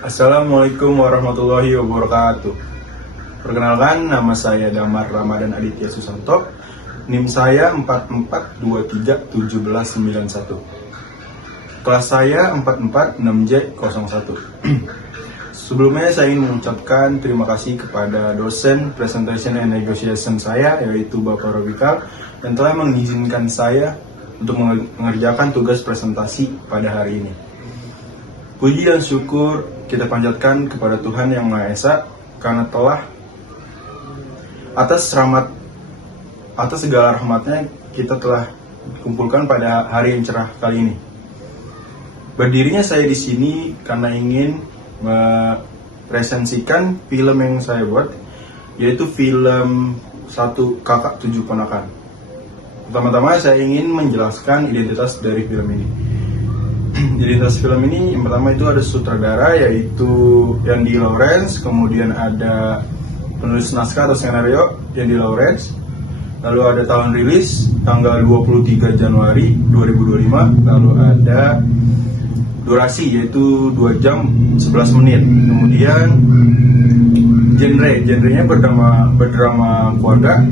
Assalamualaikum warahmatullahi wabarakatuh. Perkenalkan, nama saya Damar Ramadan Aditya Susanto. NIM saya 442371191. Kelas saya 446J01. Sebelumnya saya ingin mengucapkan terima kasih kepada dosen Presentation and Negotiation saya, yaitu Bapak Robikal, yang telah mengizinkan saya untuk mengerjakan tugas presentasi pada hari ini. Puji dan syukur kita panjatkan kepada Tuhan Yang Maha Esa karena telah atas segala rahmatnya kita telah dikumpulkan pada hari yang cerah kali ini. Berdirinya saya di sini karena ingin meresensikan film yang saya buat, yaitu film Satu Kakak Tujuh Ponakan. Pertama-tama saya ingin menjelaskan identitas dari film ini. Identitas film ini yang pertama itu ada sutradara, yaitu Yandi Lawrence, kemudian ada penulis naskah atau skenario Yandi Lawrence, lalu ada tahun rilis tanggal 23 Januari 2025, lalu ada durasi yaitu 2 jam 11 menit, kemudian genrenya berdrama keluarga.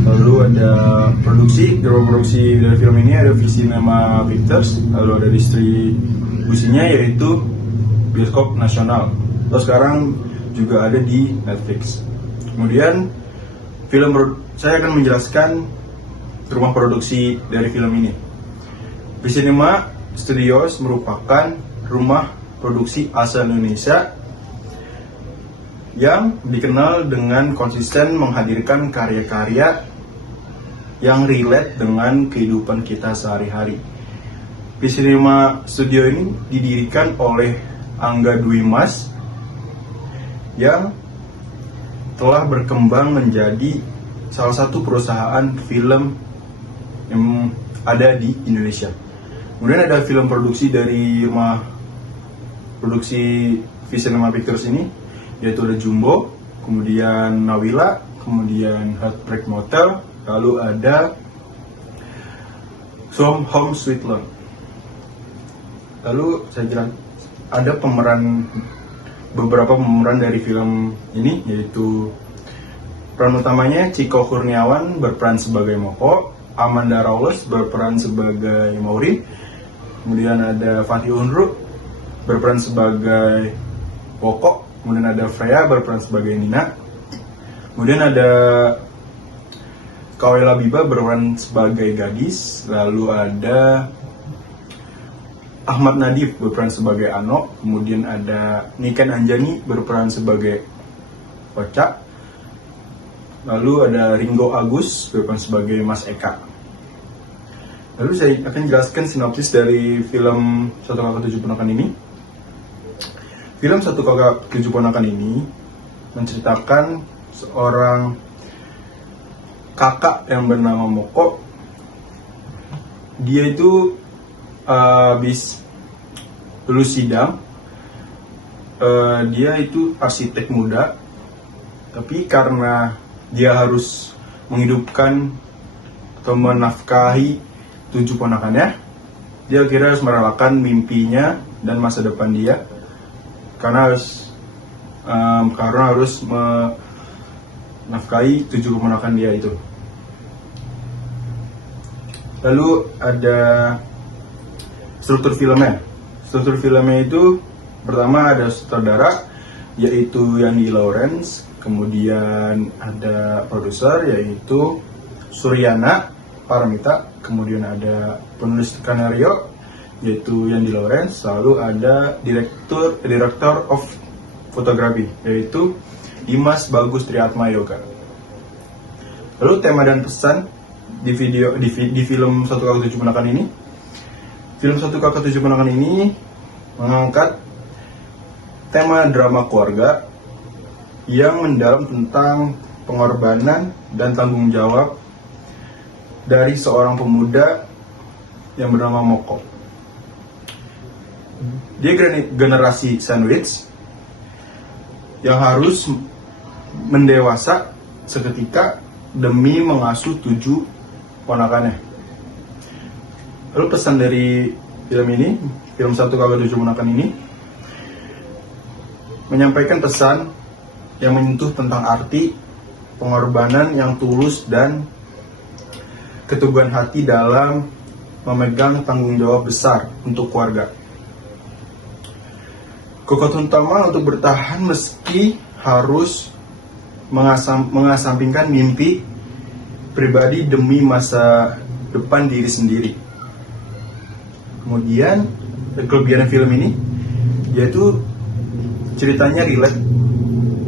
Lalu ada produksi dari film ini ada Visinema Pictures, lalu ada distribusinya yaitu Bioskop Nasional, atau sekarang juga ada di Netflix. Kemudian saya akan menjelaskan rumah produksi dari film ini. Visinema Studios merupakan rumah produksi asal Indonesia yang dikenal dengan konsisten menghadirkan karya-karya yang relate dengan kehidupan kita sehari-hari. Visinema Studio ini didirikan oleh Angga Dwi Mas yang telah berkembang menjadi salah satu perusahaan film yang ada di Indonesia. Kemudian ada film produksi dari rumah produksi Visinema Pictures ini, yaitu ada Jumbo, kemudian Nawila, kemudian Heartbreak Motel, lalu ada Home Sweet Loan. Lalu saya kira ada beberapa pemeran dari film ini, yaitu peran utamanya Ciko Kurniawan berperan sebagai Moko, Amanda Rawles berperan sebagai Maureen, kemudian ada Fatih Unru berperan sebagai Pokok, kemudian ada Freya berperan sebagai Nina, kemudian ada Kawela Biba berperan sebagai gadis, lalu ada Ahmad Nadif berperan sebagai Ano, kemudian ada Niken Anjani berperan sebagai Ocha, lalu ada Ringo Agus berperan sebagai Mas Eka. Lalu saya akan jelaskan sinopsis dari film Satu Kakak Tujuh Ponakan ini. Film Satu Kakak Tujuh Ponakan ini menceritakan seorang kakak yang bernama Moko. Dia itu habis lulus sidang. Dia itu arsitek muda, tapi karena dia harus menghidupkan atau menafkahi 7 ponakannya, dia akhirnya harus merelakan mimpinya dan masa depan dia karena harus menafkahi 7 keponakan dia itu. Lalu ada struktur filmnya. Struktur filmnya itu pertama ada sutradara, yaitu Yandi Lawrence, kemudian ada produser yaitu Suryana Paramita, kemudian ada penulis skenario yaitu Yandi Lawrence, lalu ada director of photography yaitu Dimas Bagus Triatma Yoga. Lalu tema dan pesan di film Satu Kakak Tujuh Ponakan ini. Film Satu Kakak Tujuh Ponakan ini mengangkat tema drama keluarga yang mendalam tentang pengorbanan dan tanggung jawab dari seorang pemuda yang bernama Moko. Dia generasi sandwich yang harus mendewasa seketika demi mengasuh 7 ponakannya. Lalu pesan dari film ini, film Satu Kakak Tujuh Ponakan ini, menyampaikan pesan yang menyentuh tentang arti pengorbanan yang tulus dan keteguhan hati dalam memegang tanggung jawab besar untuk keluarga. Kekuatan utama untuk bertahan meski harus mengesampingkan mimpi pribadi demi masa depan diri sendiri. Kemudian kelebihan film ini yaitu ceritanya relate,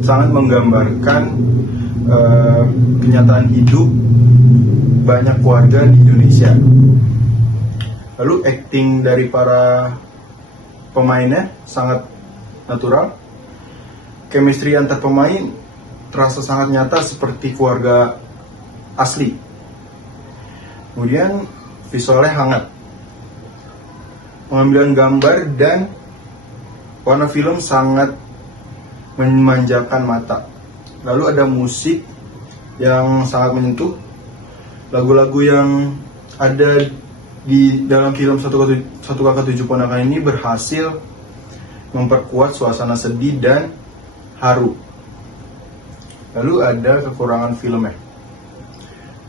sangat menggambarkan kenyataan hidup banyak keluarga di Indonesia. Lalu acting dari para pemainnya sangat natural. Chemistry antar pemain terasa sangat nyata seperti keluarga asli. Kemudian visualnya hangat. Pengambilan gambar dan warna film sangat memanjakan mata. Lalu ada musik yang sangat menyentuh. Lagu-lagu yang ada di dalam film Satu Kakak Tujuh Ponakan ini berhasil memperkuat suasana sedih dan haru. Lalu ada kekurangan filmnya.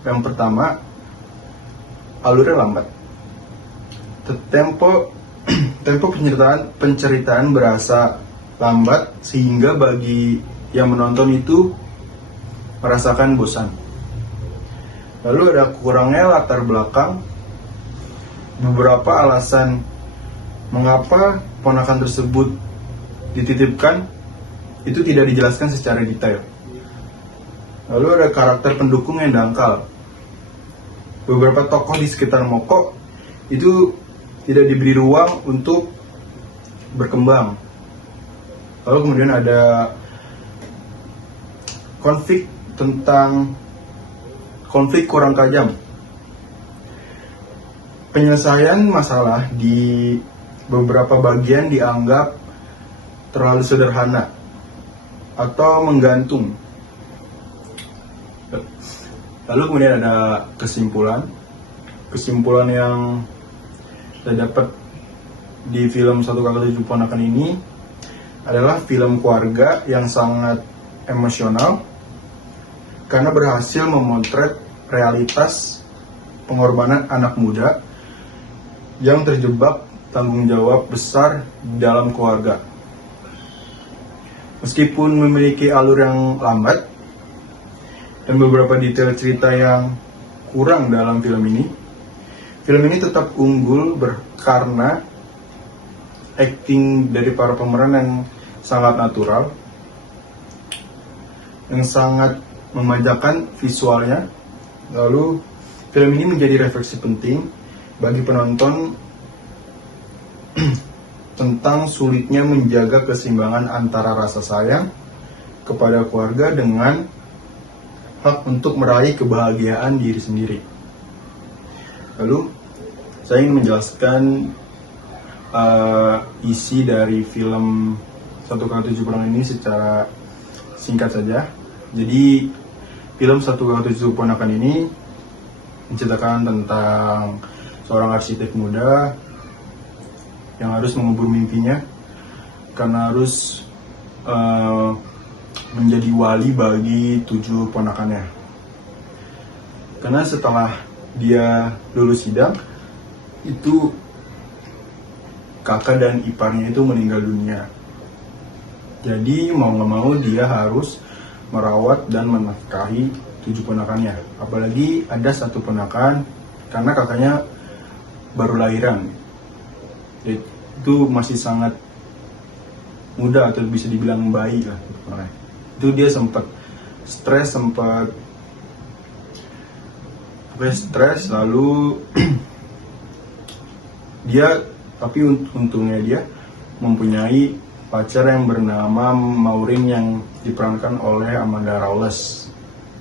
Yang pertama, alurnya lambat. Tempo penceritaan berasa lambat sehingga bagi yang menonton itu merasakan bosan. Lalu ada kurangnya latar belakang. Beberapa alasan mengapa ponakan tersebut dititipkan itu tidak dijelaskan secara detail. Lalu ada karakter pendukung yang dangkal. Beberapa tokoh di sekitar Moko itu tidak diberi ruang untuk berkembang. Lalu kemudian ada konflik kurang tajam. Penyelesaian masalah di beberapa bagian dianggap terlalu sederhana atau menggantung. Lalu kemudian ada kesimpulan yang saya dapat di film Satu Kakak Tujuh Ponakan ini adalah film keluarga yang sangat emosional karena berhasil memotret realitas pengorbanan anak muda yang terjebak tanggung jawab besar dalam keluarga. Meskipun memiliki alur yang lambat dan beberapa detail cerita yang kurang dalam film ini tetap unggul karena acting dari para pemeran yang sangat natural, yang sangat memanjakan visualnya. Lalu film ini menjadi refleksi penting bagi penonton tentang sulitnya menjaga keseimbangan antara rasa sayang kepada keluarga dengan hak untuk meraih kebahagiaan diri sendiri. Lalu saya ingin menjelaskan isi dari film Satu Kakak Tujuh Ponakan ini secara singkat saja. Jadi film Satu Kakak Tujuh Ponakan ini menceritakan tentang seorang arsitek muda yang harus mengubur mimpinya karena harus menjadi wali bagi 7 ponakannya. Karena setelah dia lulus sidang, itu kakak dan iparnya itu meninggal dunia. Jadi mau nggak mau dia harus merawat dan menafkahi 7 ponakannya. Apalagi ada 1 ponakan karena kakaknya baru lahiran. Itu masih sangat muda atau bisa dibilang bayi lah. Itu dia sempat stres, lalu tapi untungnya dia mempunyai pacar yang bernama Maureen yang diperankan oleh Amanda Rawless.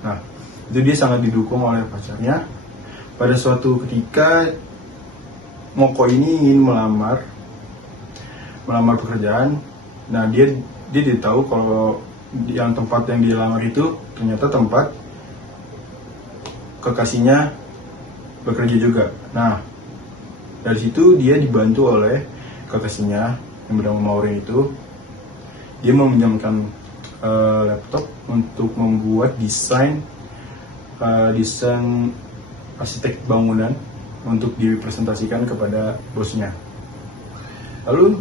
Nah, itu dia sangat didukung oleh pacarnya. Pada suatu ketika Moko ini ingin melamar pekerjaan. Nah, dia tahu kalau yang tempat yang dilamar itu ternyata tempat kekasihnya bekerja juga. Nah, dari situ dia dibantu oleh kekasihnya yang bernama Maureen itu dia meminjamkan laptop untuk membuat desain arsitek bangunan untuk dipresentasikan kepada bosnya. Lalu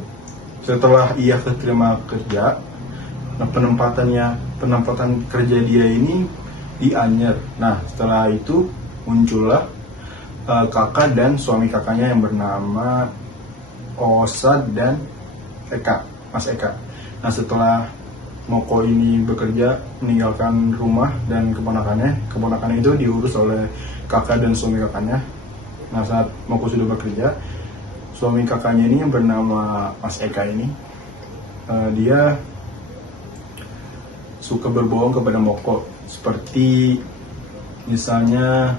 setelah ia keterima kerja, penempatan kerja dia ini di Anyer. Nah, setelah itu muncullah kakak dan suami kakaknya yang bernama Osa dan Eka, Mas Eka. Nah, setelah Moko ini bekerja meninggalkan rumah dan keponakannya itu diurus oleh kakak dan suami kakaknya. Nah, saat Moko sudah bekerja, suami kakaknya ini yang bernama Mas Eka ini, dia suka berbohong kepada Moko. Seperti misalnya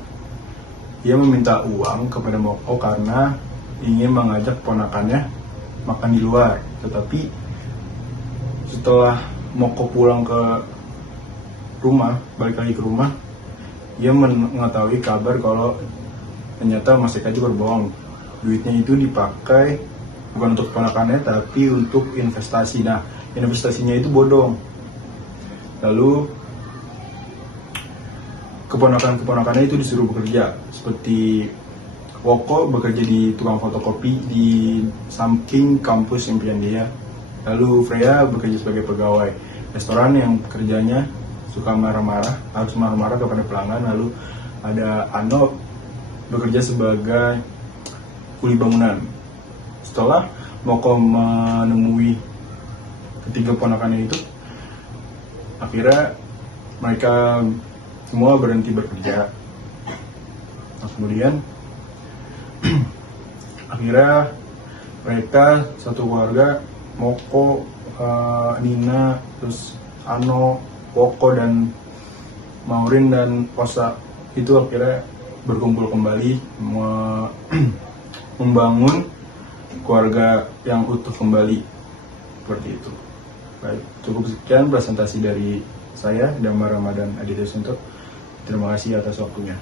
dia meminta uang kepada Moko karena ingin mengajak keponakannya makan di luar. Tetapi setelah Moko pulang ke rumah, balik lagi ke rumah, dia mengetahui kabar kalau ternyata Mas Eka itu berbohong. Duitnya itu dipakai bukan untuk keponakannya tapi untuk investasi. Nah, investasinya itu bodong. Lalu keponakannya itu disuruh bekerja, seperti Woko bekerja di tukang fotokopi di samping kampus impian dia. Lalu Freya bekerja sebagai pegawai restoran yang kerjanya suka harus marah-marah kepada pelanggan. Lalu ada Ano bekerja sebagai kuli bangunan. Setelah Moko menemui ketiga ponakannya itu, akhirnya mereka semua berhenti bekerja. Nah, kemudian akhirnya mereka satu keluarga, Moko, Nina, terus Ano, Woko, dan Maureen dan Osa itu akhirnya berkumpul kembali membangun keluarga yang utuh kembali, seperti itu. Baik, cukup sekian presentasi dari saya, Damar Ramadan Aditya Suntuk. Terima kasih atas waktunya.